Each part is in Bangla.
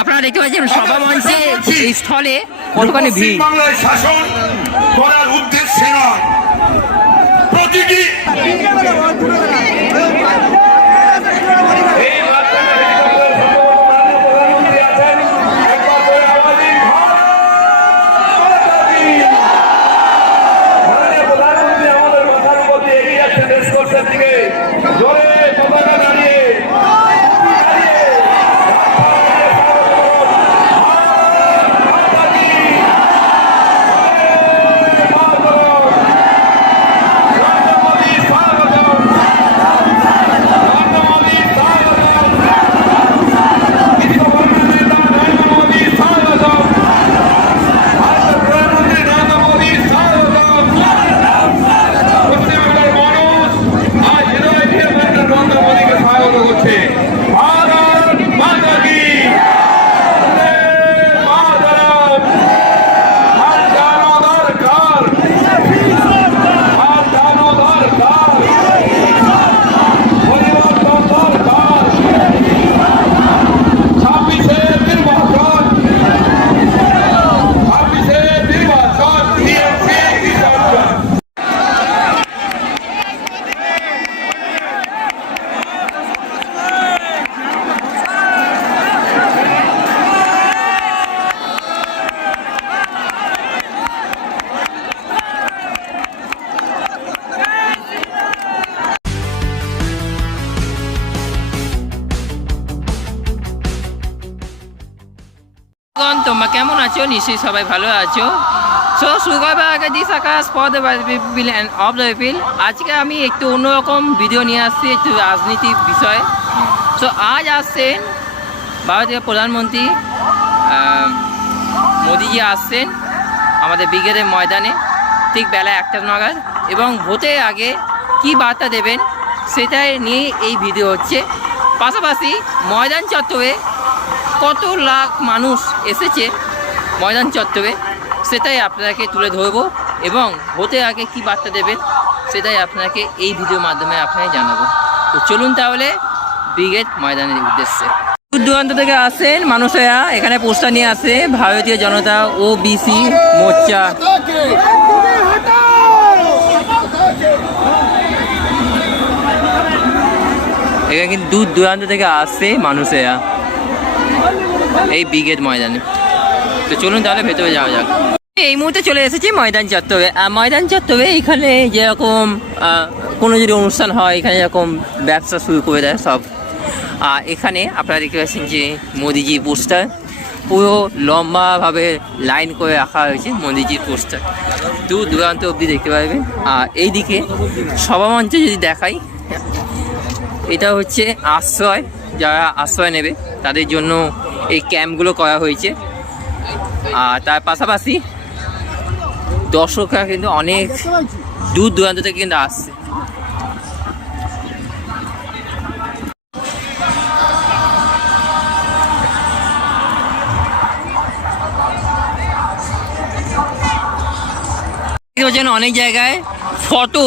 আপনারা দেখতে পাচ্ছেন সভা মঞ্চে এই স্থলে কতখানি ভিড়। বাংলায় শাসন করার উদ্দেশ্যে নয়, প্রতিটি তোমরা কেমন আছো? নিশ্চয়ই সবাই ভালো আছো। সো সুগাবা this Akash for the people and of the people. আজকে আমি একটু অন্যরকম ভিডিও নিয়ে আসছি, একটু রাজনীতির বিষয়। সো আজ আসছেন ভারতীয় প্রধানমন্ত্রী মোদিজি আসছেন আমাদের ব্রিগেডের ময়দানে ঠিক বেলা 1টা নাগাদ, এবং ভোটের আগে কি বার্তা দেবেন সেটাই নিয়ে এই ভিডিও হচ্ছে। পাশাপাশি ময়দান চত্বরে কত লাখ মানুষ এসেছে ময়দান চত্বরে সেটাই আপনাকে তুলে ধরবো, এবং ভোটের আগে কি বার্তা দেবেন সেটাই আপনাকে এই ভিডিওর মাধ্যমে আপনাকে জানাবো। তো চলুন তাহলে ব্রিগেড ময়দানের উদ্দেশ্যে। দূর দূরান্ত থেকে আসেন মানুষেরা, এখানে পোস্টার নিয়ে আসে ভারতীয় জনতা ওবিসি মোর্চা। এখানে কিন্তু দূর দূরান্ত থেকে আসছে মানুষেরা এই ব্রিগেড ময়দানে। তো চলুন তাহলে ভেতরে যাওয়া যাক। এই মুহূর্তে চলে এসেছি ময়দান চত্বরে। ময়দান চত্বরে এখানে যেরকম কোনো যদি অনুষ্ঠান হয়, এখানে যেরকম ব্যবসা শুরু করে দেয় সব। এখানে আপনারা দেখতে পাচ্ছেন যে মোদিজির পোস্টার পুরো লম্বাভাবে লাইন করে রাখা হয়েছে। মোদিজির পোস্টার দূর দূরান্ত অবধি দেখতে পাবেন। আর এইদিকে সভামঞ্চে যদি দেখাই, এটা হচ্ছে আশ্রয়, যারা আশ্রয় নেবে তাদের জন্য এই ক্যাম্পগুলো করা হয়েছে। আর তার পাশাপাশি দর্শকরা কিন্তু অনেক দূর দূরান্ত থেকে কিন্তু আসছে। অনেক জায়গায় ফটো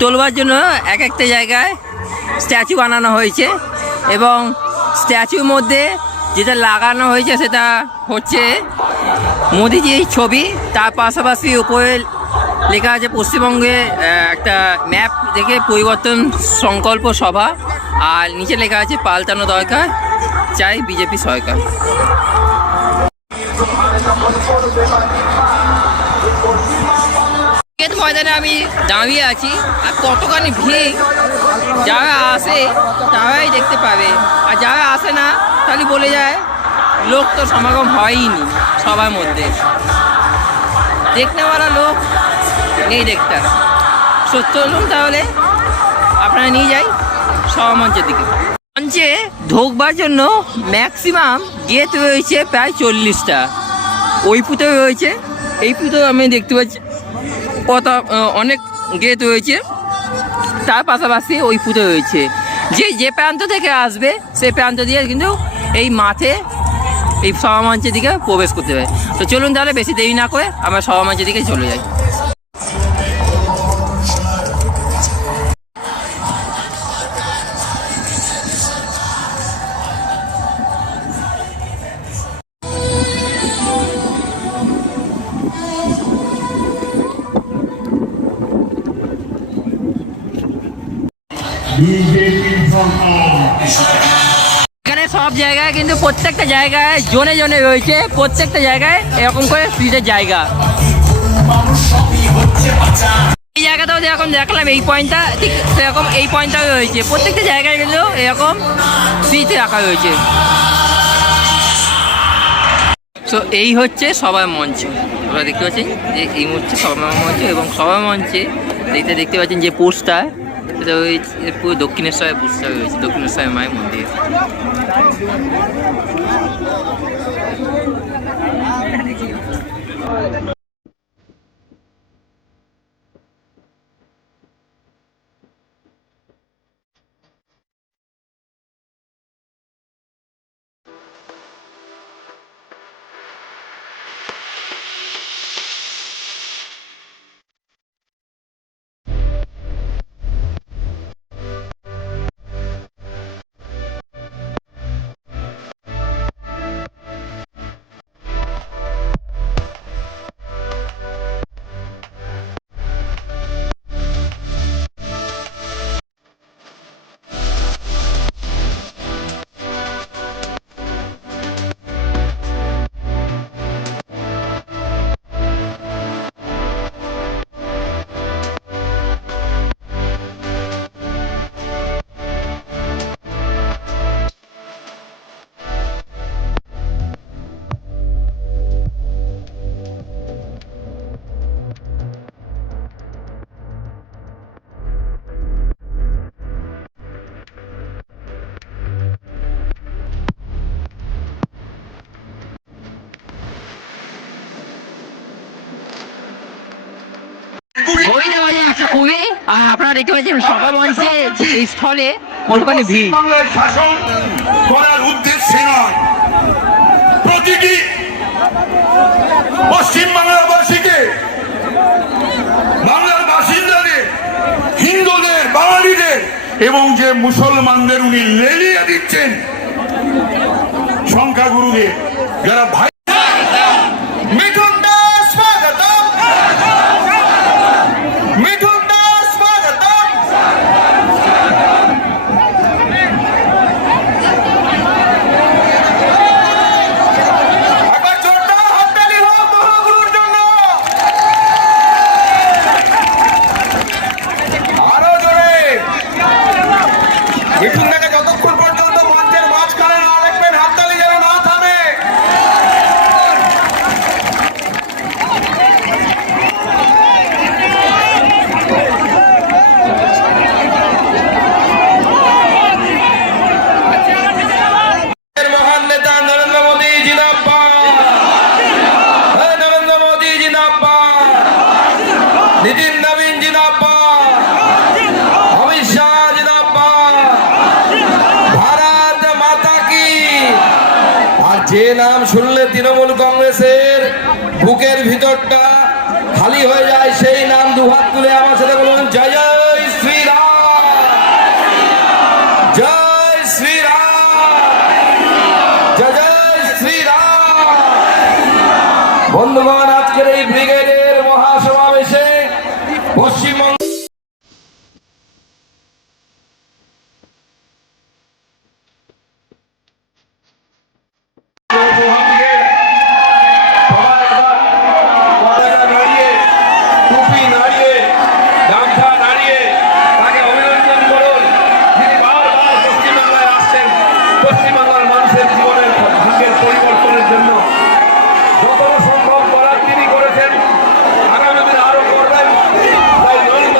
তোলবার জন্য এক একটা জায়গায় স্ট্যাচু বানানো হয়েছে, এবং স্ট্যাচুর মধ্যে যেটা লাগানো হয়েছে সেটা হচ্ছে মোদিজির ছবি। তার পাশাপাশি উপরে লেখা আছে পশ্চিমবঙ্গে একটা ম্যাপ দেখে পরিবর্তন সংকল্প সভা, আর নিচে লেখা আছে পাল্টানো দরকার, চাই বিজেপি সরকার। ময়দানে আমি দাঁড়িয়ে আছি, আর কতখানি ভিড়। যারা আসে তারাই দেখতে পাবে, আর যারা আসে না তাহলে বলে যায় লোক তো সমাগম হয়নি সবার মধ্যে, দেখনেওয়ালা লোক নেই দেখতে। চলুন তাহলে আপনারা নিয়ে যাই সভামঞ্চের দিকে। মঞ্চে ঢোকবার জন্য ম্যাক্সিমাম গেট রয়েছে প্রায় 40টা। ওই পুঁতে রয়েছে, এই পুঁতেও আমি দেখতে পাচ্ছি অনেক গেট রয়েছে। তার পাশাপাশি ওই পুঁতে রয়েছে, যে প্রান্ত থেকে আসবে সেই প্রান্ত দিয়ে কিন্তু এই মাঠে এই সভামঞ্চের দিকে প্রবেশ করতে হয়। তো চলুন তাহলে বেশি দেরি না করে আমরা সভামঞ্চের দিকে চলে যাই। এখানে সব জায়গায় কিন্তু প্রত্যেকটা জায়গায় জোনে জোনে রয়েছে, প্রত্যেকটা জায়গায় এরকম করে ফ্রিজের জায়গা। এই জায়গাটাও যেরকম দেখলাম এই পয়েন্টটা ঠিক সেরকম এই পয়েন্টটাও রয়েছে, প্রত্যেকটা জায়গায় কিন্তু এরকম ফ্রিজ রাখা রয়েছে। তো এই হচ্ছে সবার মঞ্চ, আপনারা দেখতে পাচ্ছেন যে এই হচ্ছে সবার মঞ্চ, এবং সবার মঞ্চে দেখতে পাচ্ছেন যে পোস্টার, এটা ওই পুরো দক্ষিণেশ্বরের পোস্টার রয়েছে, দক্ষিণেশ্বরের মায়ের মন্দির। আর আপনারা দেখতে পাচ্ছেন সভা মঞ্চে এই স্থলে কতখানি ভিড়। বাংলার শাসন করার উদ্দেশ্যে নয়, প্রতিটি পশ্চিম বাংলাবাসীকে, বাংলার বাসিন্দাদের, হিন্দুদের, বাঙালিদের এবং যে মুসলমানদের উনি লেলিয়ে দিচ্ছেন সংখ্যাগুরুদের, যারা ভাই মিঠুন দাস স্বাগতম, মিঠুন দাস স্বাগতম। একবার জোরদার হাততালি হোক মহাগুরুর জন্য। আরো জোরে। মিঠুন দাকে যতক্ষণ পর্যন্ত মঞ্চের মাঝখানে না রাখবেন, হাততালি যেন না থামে। মহান নেতা নরেন্দ্র মোদী জিন্দাবাদ, নরেন্দ্র মোদী জিন্দাবাদ, নীতিন নবীন জিন্দাবাদ, অমিত শাহ জিন্দাবাদ, ভারত মাতা কি। আর যে নাম শুনলে তৃণমূল কংগ্রেসের বুকের ভিতরটা খালি হয়ে যায়, সেই নাম দুহাত তুলে আমার সাথে বলুন, জয় জয় শ্রীরাম, জয় শ্রীরাম, জয় জয় শ্রীরাম। বন্ধুগণ, আজকের এই ব্রিগেডের মহাসমাবেশে পশ্চিমবঙ্গ পশ্চিমবাংলার মানুষের জীবনের ভাগ্যের পরিবর্তনের জন্য যত সম্ভব করার তিনি করেছেন, আগামী দিনে আরো করবেন। তাই নরেন্দ্র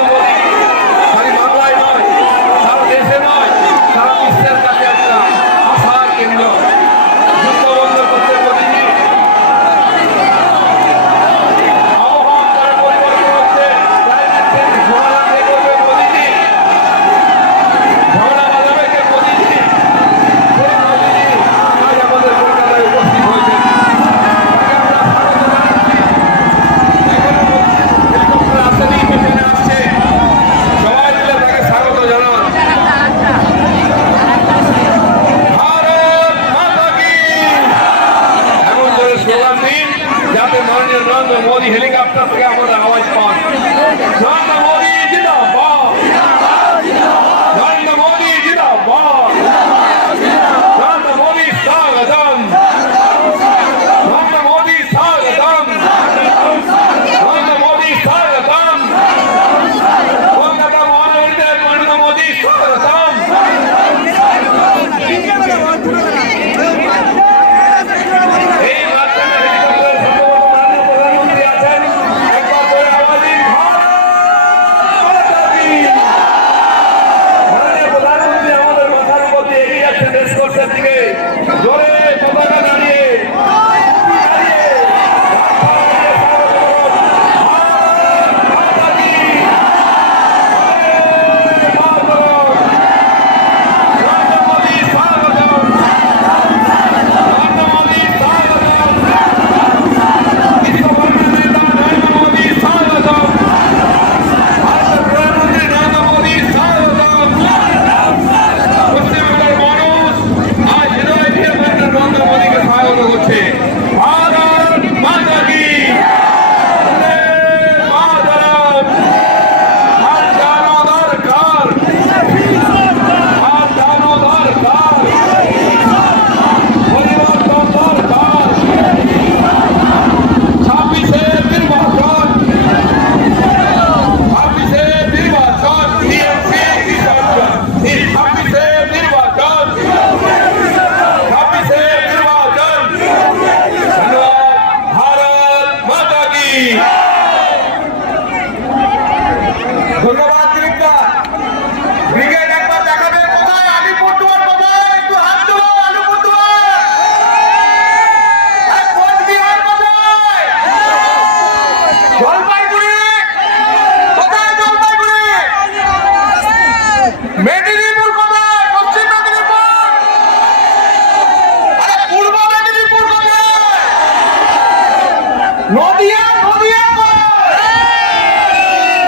নদিয়া নদিয়া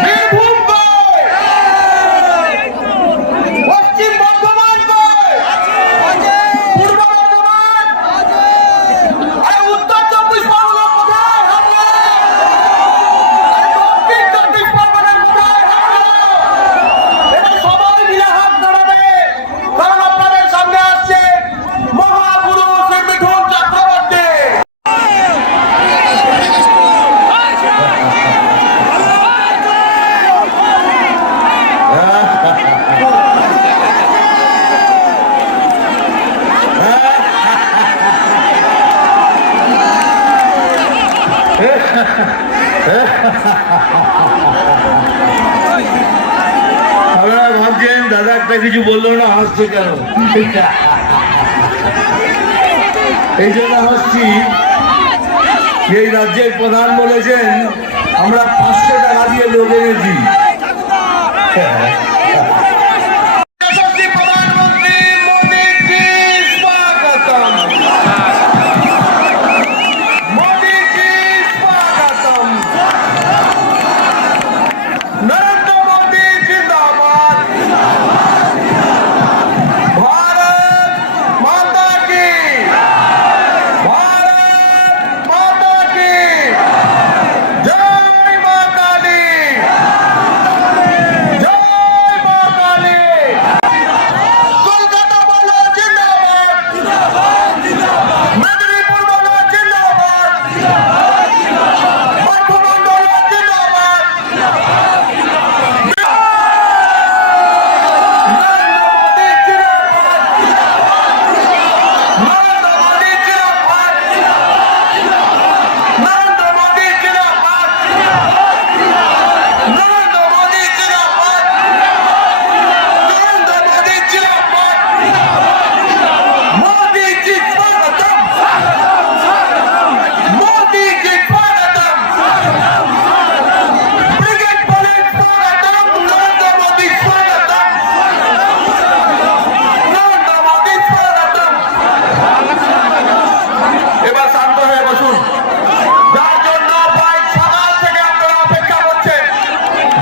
বীরভূম পশ্চিম বর্ধমান পূর্ব বর্ধমান আর উত্তর চব্বিশ পরগনা কোথায় দক্ষিণ চব্বিশ পরগনা কোথায় এটা সবাই মিলে হাত দাঁড়াবে, কারণ আপনাদের সামনে আসছে মহাগুরু শ্রী মিঠুন চক্রবর্তী। আপনারা ভাবছেন দাদা একটা কিছু বললো না, হাসছে কেন? এই জন্য হাসছি, এই রাজ্যের প্রধান বলেছেন আমরা 500 টাকা দিয়ে লোক এনেছি। यशस्वी प्रधानमंत्री मोदी जी स्वागतम, मोदी जी स्वागतम, नरेंद्र मोदी जिंदाबाद, भारत माता की, भारत माता की जय मां काली, जय मां काली। कोलकाता बोलो जिंदाबाद, मेदिनीपुर बोलो जिंदाबाद, बर्धमान बोलो जिंदाबाद, नरेंद्र मोदी जिंदाबाद, नरेंद्र मोदी जिंदाबाद, नरेंद्र मोदी जिंदाबाद, नरेंद्र मोदी जिंदाबाद, नरेंद्र मोदी जिंदाबाद, मोदी जी स्वागतम, मोदी जी स्वागतम, ब्रिगेड पुलिस स्वागतम, नरेंद्र मोदी स्वागतम, नरेंद्र मोदी स्वागतम। এবার শান্ত হয়ে বসুন। যার জন্য প্রায় সকাল থেকে আপনারা অপেক্ষা করছেন,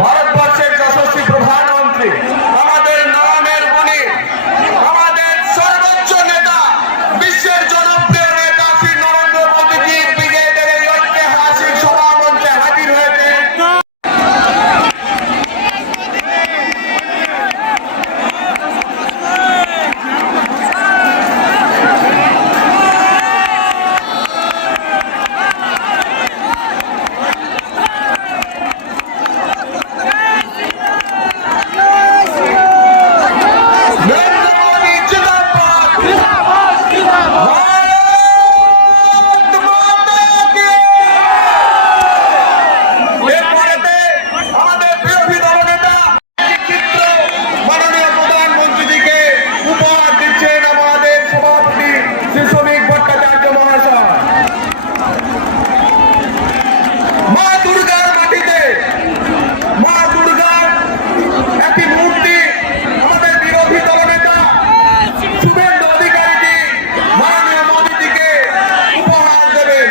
ভারতবর্ষের যশস্বী প্রধানমন্ত্রী, আমাদের নয়নের মণি, আমাদের সর্বোচ্চ নেতা, বিশ্বের জনপ্রিয় নেতা শ্রী নরেন্দ্র মোদীজি ব্রিগেডের এই ঐতিহাসিক সভামঞ্চে হাজির হয়েছে। नरेंद्र मोदी जिंदाबाद, भारत माता की। এরপরেতে আমাদের বিরোধী দলনেতা চিত্র মাননীয় প্রধানমন্ত্রীজিকে উপহার দিচ্ছেন আমাদের সভাপতি শ্রী শ্রমিক ভট্টাচার্য মহাশয়। মা দুর্গার মাটিতে, মা দুর্গার একটি মূর্তি আমাদের বিরোধী দলনেতা শুভেন্দু অধিকারীজি মাননীয় মোদীজিকে উপহার দেবেন।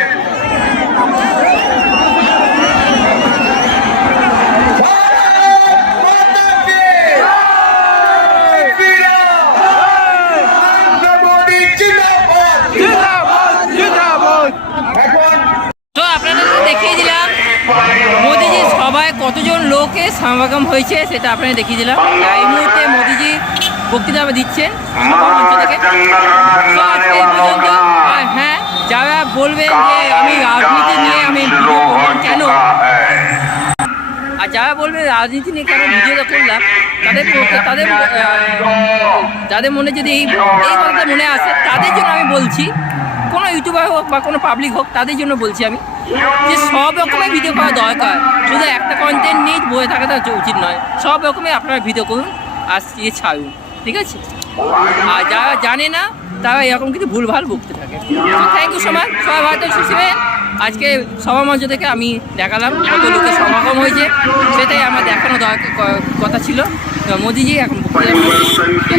भारत माता की जय श्री राम, नरेंद्र मोदी जिंदाबाद, जिंदाबाद। এখন তো আপনাদের তো দেখিয়ে দিলাম মোদিজি সবাই কতজন লোকের সমাগম হয়েছে, সেটা আপনাদের দেখিয়ে দিলাম। এই মুহূর্তে মোদিজি বক্তৃতা দিচ্ছেন সভামঞ্চ থেকে। তো আজকে এই পর্যন্ত। আর হ্যাঁ, যারা বলবেন যে আমি রাজনীতি নিয়ে আমি ভিডিও করলাম কেন, আর যারা বলবে রাজনীতি নিয়ে কেন ভিডিওটা করলাম, তাদের মনে যদি এই কথাটা মনে আসে, তাদের জন্য আমি বলছি, কোনো ইউটিউবার হোক বা কোনো পাবলিক হোক, তাদের জন্য বলছি আমি যে সব রকমের ভিডিও করা দরকার, শুধু একটা কন্টেন্ট নিয়ে বয়ে থাকাটা উচিত নয়। সব রকমের আপনারা ভিডিও করুন আর ছাড়ুন, ঠিক আছে? আর যারা জানে না তারা এরকম কিছু ভুলভাল বকতে থাকে। থ্যাংক ইউ সো মাচ, সবাই ভালো থাকবেন, সুস্থ থাকবেন। আজকে সভা মঞ্চ থেকে আমি দেখালাম কত লোকের সমাগম হয়েছে, সেটাই আমার দেখানো কথা ছিল। তো মোদিজি এখন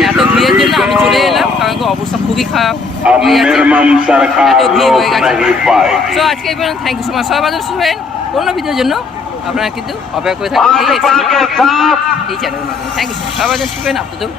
এত ভিড়ের জন্য আমি চলে এলাম, কারণ কি অবস্থা খুবই খারাপ হয়ে যাচ্ছে, এত ভিড় হয়ে গেছে। তো আজকে এই পর্যন্ত, থ্যাংক ইউ সো মাচ। সবাই ভালো শুনবেন, অন্য ভিডিওর জন্য আপনারা কিন্তু অপেক্ষা করে থাকবেন এই চ্যানেলের মাধ্যমে। থ্যাংক ইউ সো মাচ, সবাই ভালো শুনবেন আপনাদের।